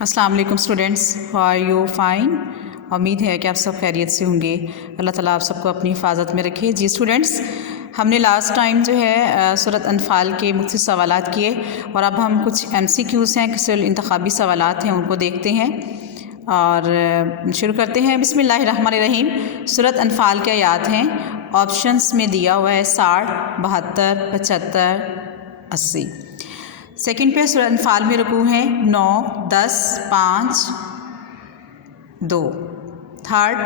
अस्सलाम वालेकुम students, how are you? Fine. उम्मीद है कि आप सब खैरियत से होंगे। अल्लाह ताला आप सबको अपनी हिफाजत में रखे। जी स्टूडेंट्स, हमने लास्ट टाइम जो है सूरत अनफाल के मुख्तलिफ सवालात किए और अब हम कुछ MCQs हैं, कुछ इंतखाबी सवालात हैं, उनको देखते हैं और शुरू करते हैं। बिस्मिल्लाहिर्रहमानिर्रहीम। सूरत अनफाल के आयात हैं, ऑप्शंस में दिया हुआ है 60, 72, 75, 80। सेकंड पे सूरह अनफाल में रुकू हैं 9, 10, 5, 2। थर्ड,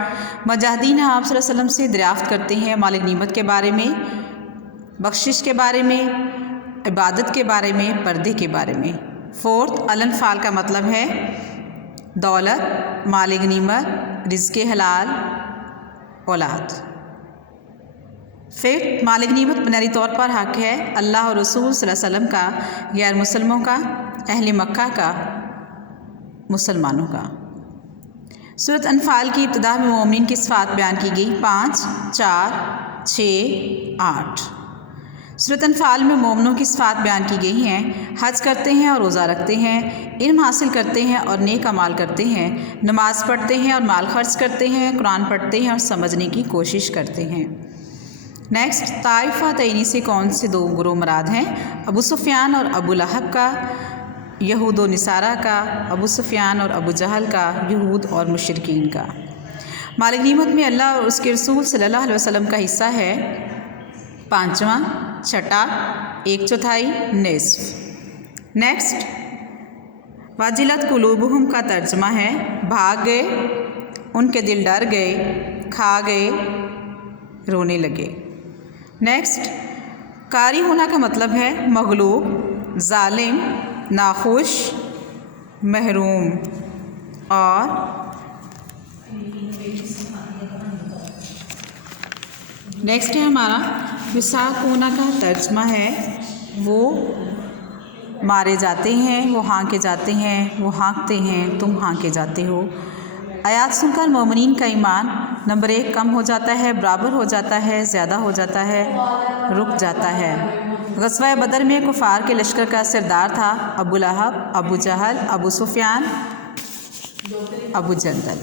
मुजाहिदीन आप सल्लल्लाहु अलैहि वसल्लम से दरियाफ़्त करते हैं मालिक नीमत के बारे में, बख्शिश के बारे में, इबादत के बारे में, पर्दे के बारे में। फोर्थ, अल-अनफाल का मतलब है दौलत, मालिक नीमत, रिज़्क़ हलाल, औलाद। फिर मालिक नीमत बुनियादी तौर पर हक़ है अल्लाह और रसूल सल्लल्लाहु अलैहि वसल्लम का, गैर मुसलमों का, अहले मक्का का, मुसलमानों का। सूरत अनफाल की इब्तिदा में मोमिन की सिफ़ात बयान की गई 5, 4, 6, 8। सूरत अनफाल में मोमिनों की सिफ़ात बयान की गई हैं, हज करते हैं और रोज़ा रखते हैं, इल्म हासिल करते हैं और नेक अमाल करते हैं, नमाज़ पढ़ते हैं और माल खर्च करते हैं, कुरान पढ़ते हैं और समझने की कोशिश करते हैं। नेक्स्ट, ताइफ़ा तैनी से कौन से दो गुरोह मुराद हैं? अबू सुफ़ियान और अबू लहब का, यहूद और निसारा का, अबू सुफ़ियान और अबू जहल का, यहूद और मुशरिकीन का। मालिक नीमत में अल्लाह और उसके रसूल सल्लल्लाहु अलैहि वसल्लम का हिस्सा है 5वां, 6, 1/4, निस्फ़। नेक्स्ट, वाजिलत कुलूबुहुम का तर्जमा है भाग गए, उनके दिल डर गए, खा गए, रोने लगे। नेक्स्ट, कारी होना का मतलब है मगलूब, जालिम, नाखुश, महरूम। और नेक्स्ट है हमारा विसाक होना का तर्जमा है वो मारे जाते हैं, वो हाँके जाते हैं, वो हाँकते हैं, तुम हाँके जाते हो। आयात सुनकर मोमिनीन का ईमान नंबर 1 कम हो जाता है, बराबर हो जाता है, ज़्यादा हो जाता है, रुक जाता है। ग़ज़वा बदर में कुफ़ार के लश्कर का सरदार था अबू लहब, अबू जहल, अबू सुफ़ियान, अबू जंदल।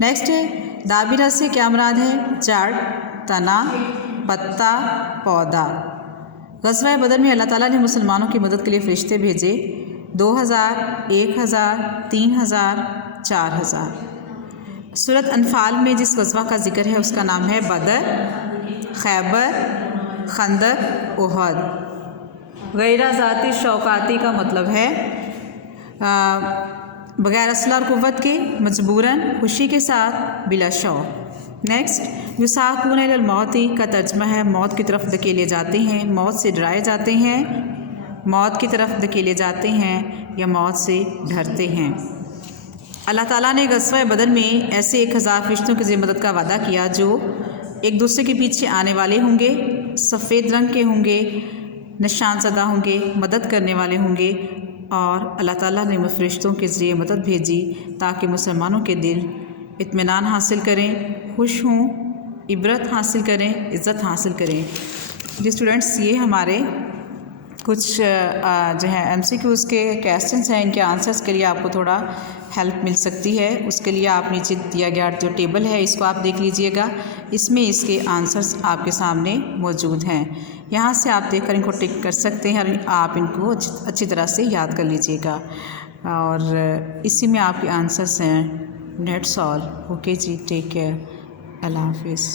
नेक्स्ट है दाबिरा से क्या मुराद है? जड़, तना, पत्ता, पौधा। ग़ज़वा बदर में अल्लाह ताला ने मुसलमानों की मदद के लिए फ़रिश्ते भेजे 2000, 1000, 3000, 4000। सूरत अनफाल में जिस ग़ज़वा का ज़िक्र है उसका नाम है बदर, खैबर, खंदक, उहद। गैरा ज़ाती शौकाती का मतलब है बग़ैर असला और क़ुव्वत के, मजबूरन, खुशी के साथ, बिला शौक़। नेक्स्ट, युसाक़ून इलल मौती का तर्जमा है मौत की तरफ धकेले जाते हैं, मौत से डराए जाते हैं, मौत की तरफ धकेले जाते हैं या मौत से डरते हैं। अल्लाह ताला ने ग़ज़वा बदर में ऐसे 1000 फ़रिश्तों की मदद का वादा किया जो एक दूसरे के पीछे आने वाले होंगे, सफ़ेद रंग के होंगे, निशान ज़दा होंगे, मदद करने वाले होंगे। और अल्लाह ताला ने फ़रिश्तों के ज़रिए मदद भेजी ताकि मुसलमानों के दिल इत्मीनान हासिल करें, खुश हों, इबरत हासिल करें, इज़्ज़त हासिल करें। जी स्टूडेंट्स, ये हमारे कुछ जो है MCQs के क्वेश्चंस हैं, इनके आंसर्स के लिए आपको थोड़ा हेल्प मिल सकती है। उसके लिए आप नीचे दिया गया जो टेबल है इसको आप देख लीजिएगा, इसमें इसके आंसर्स आपके सामने मौजूद हैं। यहाँ से आप देखकर इनको टिक कर सकते हैं और आप इनको अच्छी तरह से याद कर लीजिएगा और इसी में आपके आंसर्स हैं। That's all. ओके जी, टेक केयर, अल्लाह हाफिज़।